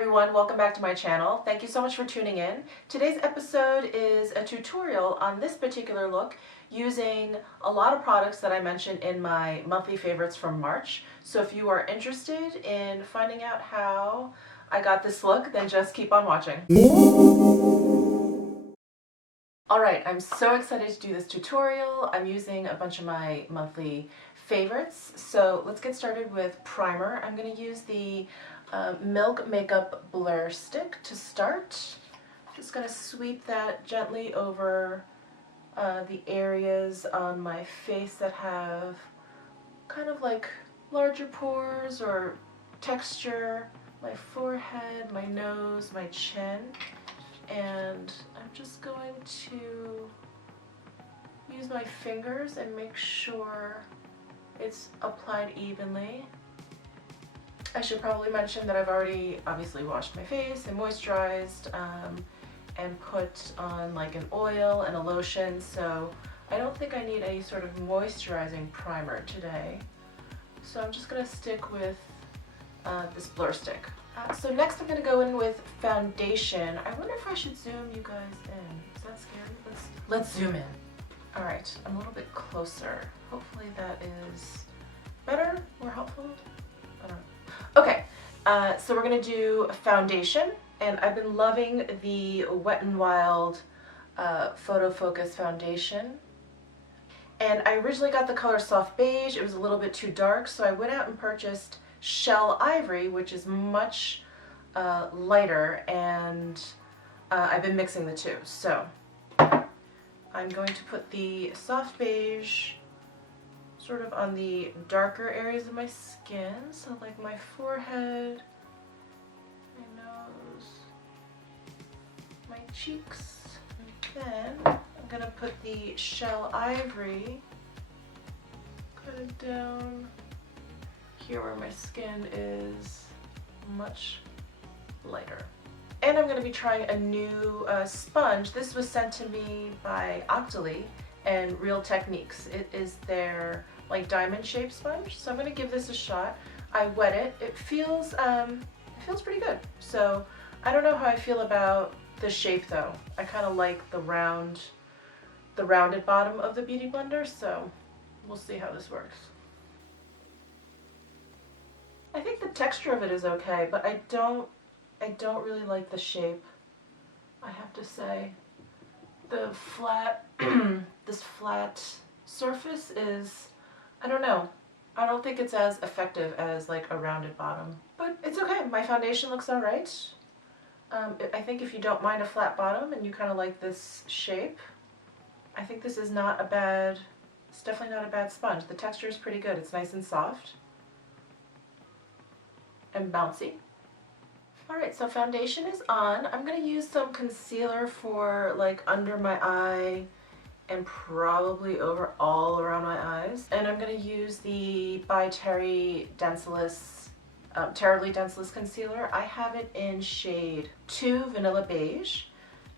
everyone, welcome back to my channel. Thank you so much for tuning in. Today's episode is a tutorial on this particular look using a lot of products that I mentioned in my monthly favorites from March. So if you are interested in finding out how I got this look, then just keep on watching. Alright, I'm so excited to do this tutorial. I'm using a bunch of my monthly favorites. So let's get started with primer. I'm going to use the Milk Makeup Blur Stick to start. I'm just going to sweep that gently over the areas on my face that have kind of like larger pores or texture, my forehead, my nose, my chin, and I'm just going to use my fingers and make sure it's applied evenly. I should probably mention that I've already obviously washed my face and moisturized and put on like an oil and a lotion, so I don't think I need any sort of moisturizing primer today. So I'm just going to stick with this blur stick. So next I'm going to go in with foundation. I wonder if I should zoom you guys in. Is that scary? Let's zoom in. Alright, I'm a little bit closer. Hopefully that is better, more helpful. I don't know. Okay, so we're going to do foundation, and I've been loving the Wet n Wild Photo Focus foundation. And I originally got the color Soft Beige. It was a little bit too dark, so I went out and purchased Shell Ivory, which is much lighter, and I've been mixing the two. So I'm going to put the Soft Beige sort of on the darker areas of my skin, so like my forehead, my nose, my cheeks. And then I'm going to put the Shell Ivory kind of down here where my skin is much lighter. And I'm going to be trying a new sponge. This was sent to me by Octoly and Real Techniques. It is their like diamond shaped sponge, so I'm going to give this a shot. I wet it. It feels pretty good. So I don't know how I feel about the shape though. I kind of like the rounded bottom of the Beauty Blender, so we'll see how this works. I think the texture of it is okay, but I don't really like the shape, I have to say. The flat, this flat surface is, I don't know. I don't think it's as effective as like a rounded bottom, but it's okay. My foundation looks alright. I think if you don't mind a flat bottom and you kind of like this shape, I think this is not a bad, it's definitely not a bad sponge. The texture is pretty good. It's nice and soft and bouncy. Alright, so foundation is on. I'm going to use some concealer for like under my eye and probably all around my eyes. And I'm going to use the by Terry Densaless, Terribly Densaless concealer. I have it in shade 2 Vanilla Beige.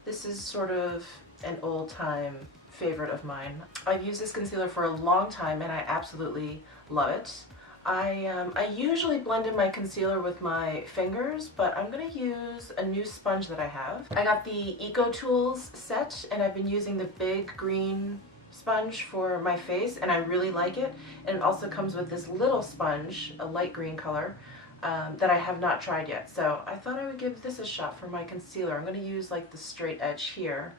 This is sort of an old time favorite of mine. I've used this concealer for a long time and I absolutely love it. I usually blend in my concealer with my fingers, but I'm going to use a new sponge that I have. I got the Eco Tools set, and I've been using the big green sponge for my face, and I really like it. And it also comes with this little sponge, a light green color, that I have not tried yet. So I thought I would give this a shot for my concealer. I'm going to use like the straight edge here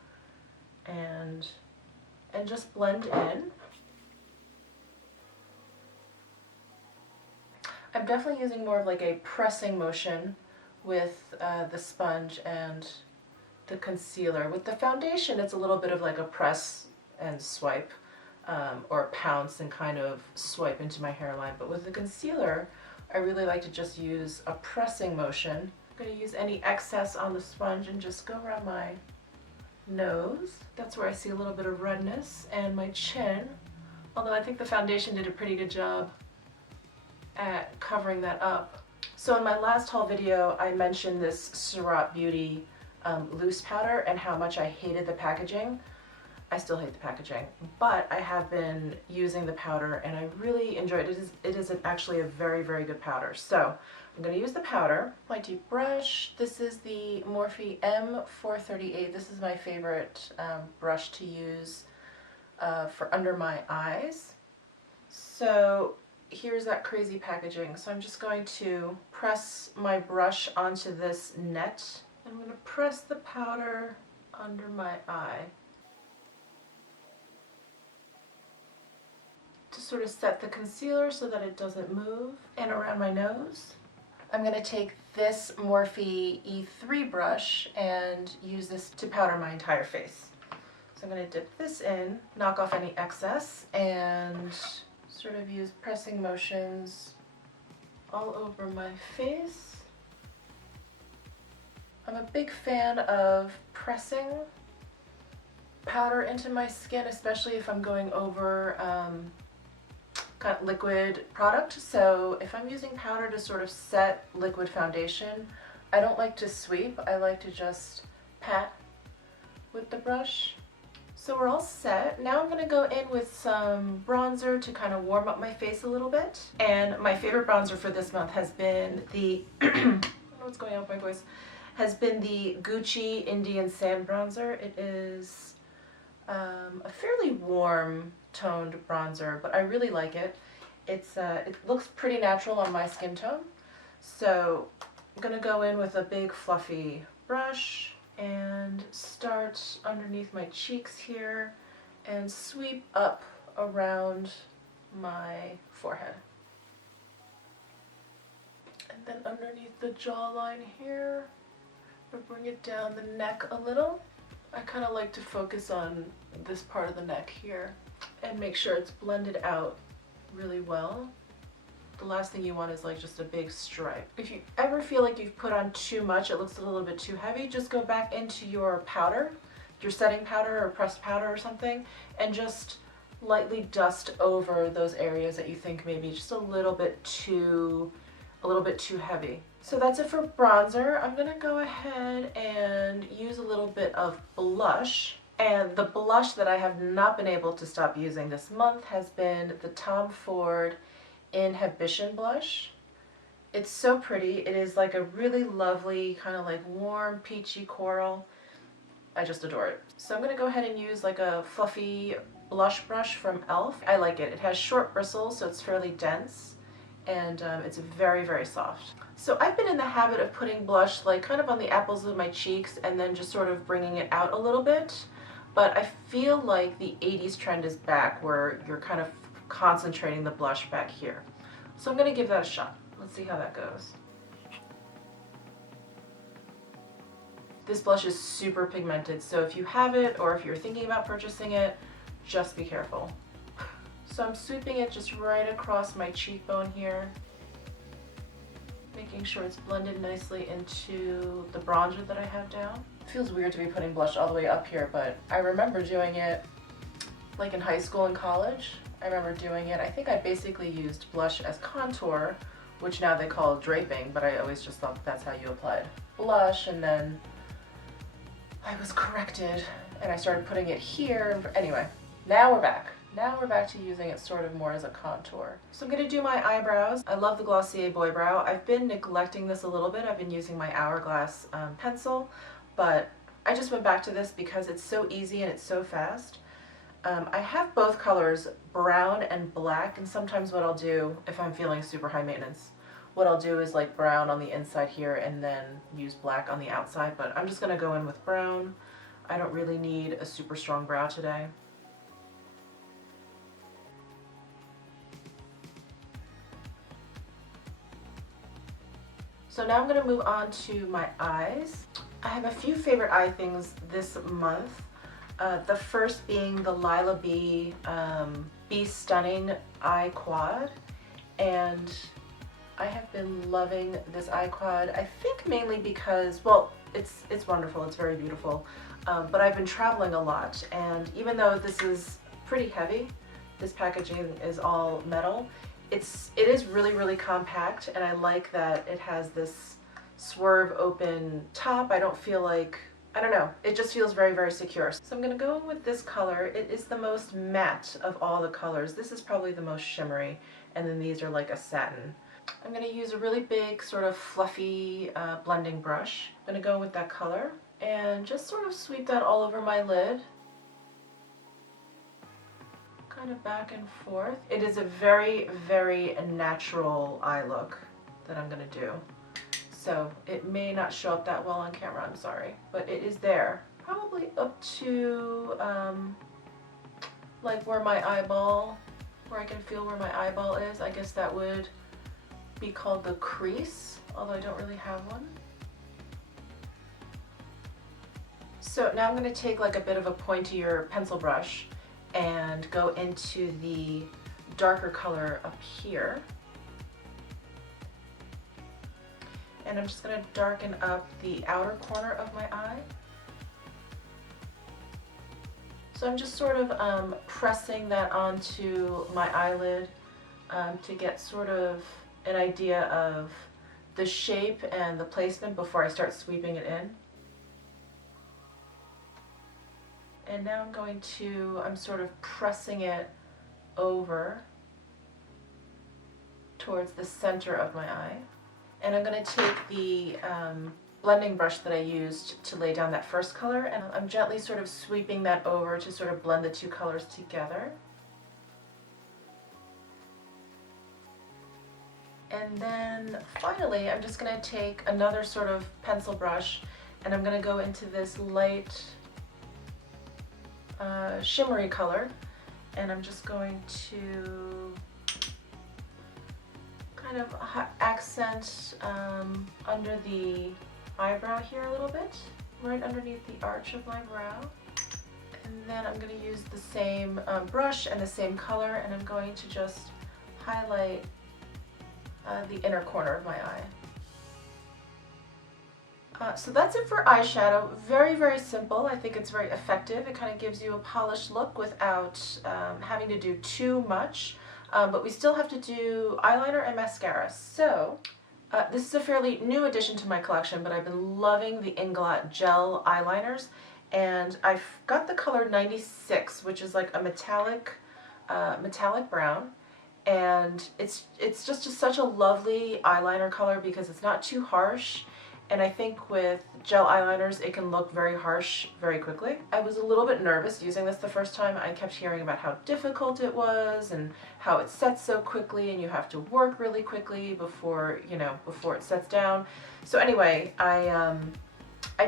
and just blend in. I'm definitely using more of like a pressing motion with the sponge and the concealer. With the foundation, it's a little bit of like a press and swipe, or pounce and kind of swipe into my hairline. But with the concealer, I really like to just use a pressing motion. I'm going to use any excess on the sponge and just go around my nose. That's where I see a little bit of redness, and my chin, although I think the foundation did a pretty good job at covering that up. So in my last haul video, I mentioned this Surratt Beauty loose powder and how much I hated the packaging. I still hate the packaging, but I have been using the powder and I really enjoy it. It is actually a very, very good powder. So I'm going to use the powder. My deep brush, this is the Morphe M438. This is my favorite brush to use for under my eyes. So here's that crazy packaging. So I'm just going to press my brush onto this net. I'm going to press the powder under my eye to sort of set the concealer so that it doesn't move, and around my nose. I'm going to take this Morphe E3 brush and use this to powder my entire face. So I'm going to dip this in, knock off any excess, and sort of use pressing motions all over my face. I'm a big fan of pressing powder into my skin, especially if I'm going over kind of liquid product. So if I'm using powder to sort of set liquid foundation, I don't like to sweep. I like to just pat with the brush. So we're all set. Now I'm gonna go in with some bronzer to kind of warm up my face a little bit. And my favorite bronzer for this month has been the, I don't know what's going on with my voice, has been the Gucci Indian Sand Bronzer. It is a fairly warm toned bronzer, but I really like it. It looks pretty natural on my skin tone. So I'm gonna go in with a big fluffy brush and start underneath my cheeks here and sweep up around my forehead. And then underneath the jawline here, I'll bring it down the neck a little. I kind of like to focus on this part of the neck here and make sure it's blended out really well. The last thing you want is like just a big stripe. If you ever feel like you've put on too much, it looks a little bit too heavy, just go back into your powder, your setting powder or pressed powder or something, and just lightly dust over those areas that you think maybe just a little bit too heavy. So that's it for bronzer. I'm gonna go ahead and use a little bit of blush. And the blush that I have not been able to stop using this month has been the Tom Ford Inhibition blush. It's so pretty. It is like a really lovely kind of like warm peachy coral. I just adore it. So I'm gonna go ahead and use like a fluffy blush brush from e.l.f. I like it. It has short bristles, so it's fairly dense, and it's very, very soft. So I've been in the habit of putting blush like kind of on the apples of my cheeks and then just sort of bringing it out a little bit. But I feel like the 80s trend is back where you're kind of concentrating the blush back here. So I'm going to give that a shot. Let's see how that goes. This blush is super pigmented, so if you have it or if you're thinking about purchasing it, just be careful. So I'm sweeping it just right across my cheekbone here, making sure it's blended nicely into the bronzer that I have down. It feels weird to be putting blush all the way up here, but I remember doing it like in high school and college. I remember doing it. I think I basically used blush as contour, which now they call draping, but I always just thought that's how you applied blush, and then I was corrected and I started putting it here. Anyway, now we're back. Now we're back to using it sort of more as a contour. So I'm going to do my eyebrows. I love the Glossier Boy Brow. I've been neglecting this a little bit. I've been using my Hourglass pencil, but I just went back to this because it's so easy and it's so fast. I have both colors, brown and black, and sometimes what I'll do, if I'm feeling super high maintenance, what I'll do is like brown on the inside here and then use black on the outside, but I'm just going to go in with brown. I don't really need a super strong brow today. So now I'm going to move on to my eyes. I have a few favorite eye things this month. The first being the Lila B Be Stunning Eye Quad, and I have been loving this eye quad. I think mainly because, well, it's wonderful, it's very beautiful, but I've been traveling a lot, and even though this is pretty heavy, this packaging is all metal, it is really, really compact, and I like that it has this swerve open top. I don't feel like, I don't know, it just feels very, very secure. So I'm going to go in with this color. It is the most matte of all the colors. This is probably the most shimmery, and then these are like a satin. I'm going to use a really big sort of fluffy blending brush. I'm going to go with that color and just sort of sweep that all over my lid. Kind of back and forth. It is a very, very natural eye look that I'm going to do. So it may not show up that well on camera, I'm sorry, but it is there. Probably up to like where my eyeball, where I can feel where my eyeball is. I guess that would be called the crease, although I don't really have one. So now I'm going to take like a bit of a pointier pencil brush and go into the darker color up here. And I'm just going to darken up the outer corner of my eye. So I'm just sort of pressing that onto my eyelid to get sort of an idea of the shape and the placement before I start sweeping it in. And now I'm sort of pressing it over towards the center of my eye. And I'm going to take the blending brush that I used to lay down that first color, and I'm gently sort of sweeping that over to sort of blend the two colors together. And then finally, I'm just going to take another sort of pencil brush, and I'm going to go into this light shimmery color, and I'm just going to kind of accent under the eyebrow here a little bit, right underneath the arch of my brow. And then I'm going to use the same brush and the same color, and I'm going to just highlight the inner corner of my eye. So that's it for eyeshadow. Very, very simple. I think it's very effective. It kind of gives you a polished look without having to do too much. But we still have to do eyeliner and mascara. So this is a fairly new addition to my collection, but I've been loving the Inglot gel eyeliners. And I've got the color 96, which is like a metallic brown. And it's just such a lovely eyeliner color because it's not too harsh. And I think with gel eyeliners, it can look very harsh very quickly. I was a little bit nervous using this the first time. I kept hearing about how difficult it was and how it sets so quickly and you have to work really quickly before it sets down. So anyway, I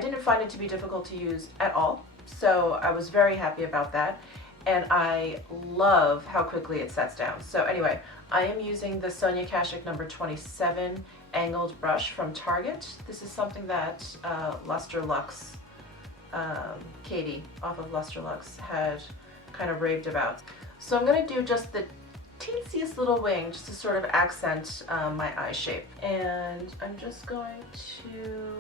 didn't find it to be difficult to use at all. So I was very happy about that. And I love how quickly it sets down. So anyway, I am using the Sonia Kashuk number 27 angled brush from Target. This is something that Lustrous, Katie off of Lustrous had kind of raved about. So I'm going to do just the teensiest little wing just to sort of accent my eye shape. And I'm just going to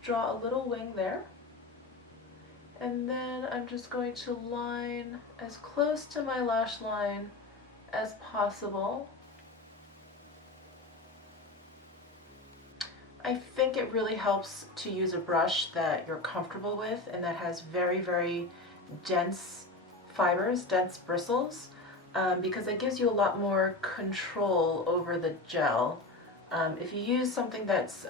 draw a little wing there. And then I'm just going to line as close to my lash line as possible. I think it really helps to use a brush that you're comfortable with and that has very, very dense fibers, dense bristles, because it gives you a lot more control over the gel. If you use something that's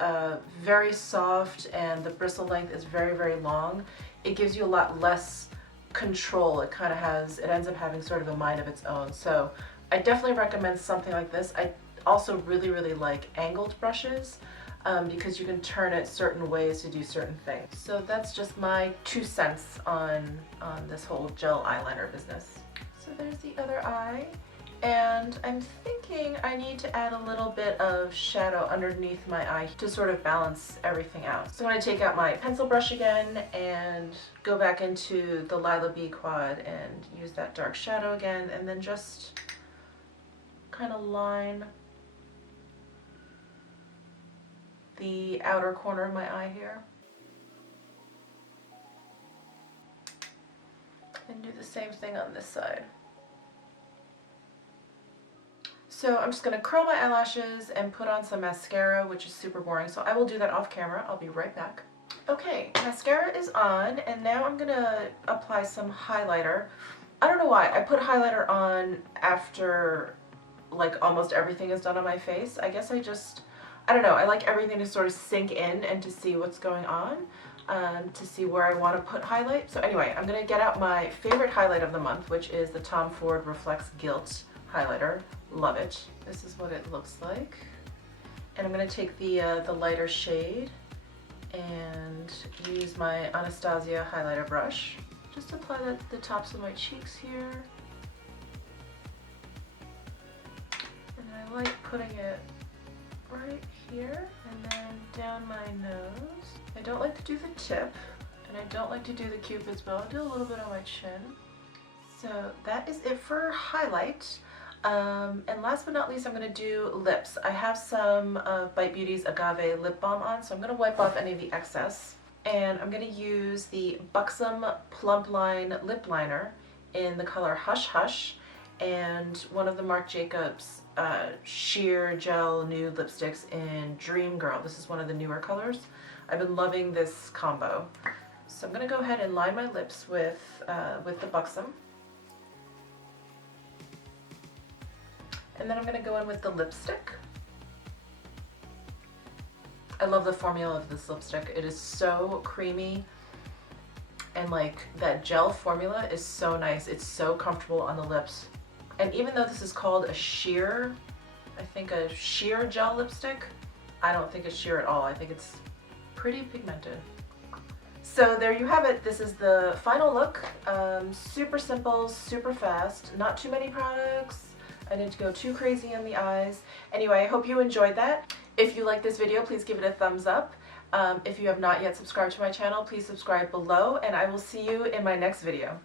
very soft and the bristle length is very, very long, it gives you a lot less control. It ends up having sort of a mind of its own. So I definitely recommend something like this. I also really, really like angled brushes because you can turn it certain ways to do certain things. So that's just my 2 cents on this whole gel eyeliner business. So there's the other eye. And I'm thinking I need to add a little bit of shadow underneath my eye to sort of balance everything out. So I'm going to take out my pencil brush again and go back into the Lila B quad and use that dark shadow again, and then just kind of line the outer corner of my eye here. And do the same thing on this side. So I'm just going to curl my eyelashes and put on some mascara, which is super boring, so I will do that off camera. I'll be right back. Okay, mascara is on, and now I'm going to apply some highlighter. I don't know why. I put highlighter on after like almost everything is done on my face. I guess I don't know, I like everything to sort of sink in and to see what's going on, to see where I want to put highlight. So anyway, I'm going to get out my favorite highlight of the month, which is the Tom Ford Reflects Gilt highlighter. Love it. This is what it looks like. And I'm going to take the lighter shade and use my Anastasia highlighter brush. Just apply that to the tops of my cheeks here. And I like putting it right here and then down my nose. I don't like to do the tip, and I don't like to do the cupid's bow. I'll do a little bit on my chin. So that is it for highlight. And last but not least, I'm going to do lips. I have some Bite Beauty's Agave lip balm on, so I'm going to wipe off any of the excess. And I'm going to use the Buxom Plump Line lip liner in the color Hush Hush, and one of the Marc Jacobs sheer gel nude lipsticks in Dream Girl. This is one of the newer colors. I've been loving this combo. So I'm going to go ahead and line my lips with the Buxom. And then I'm going to go in with the lipstick. I love the formula of this lipstick. It is so creamy, and like that gel formula is so nice. It's so comfortable on the lips. And even though this is called a sheer, I think a sheer gel lipstick, I don't think it's sheer at all. I think it's pretty pigmented. So there you have it. This is the final look. Super simple, super fast, not too many products. I didn't go too crazy on the eyes. Anyway, I hope you enjoyed that. If you like this video, please give it a thumbs up. If you have not yet subscribed to my channel, please subscribe below, and I will see you in my next video.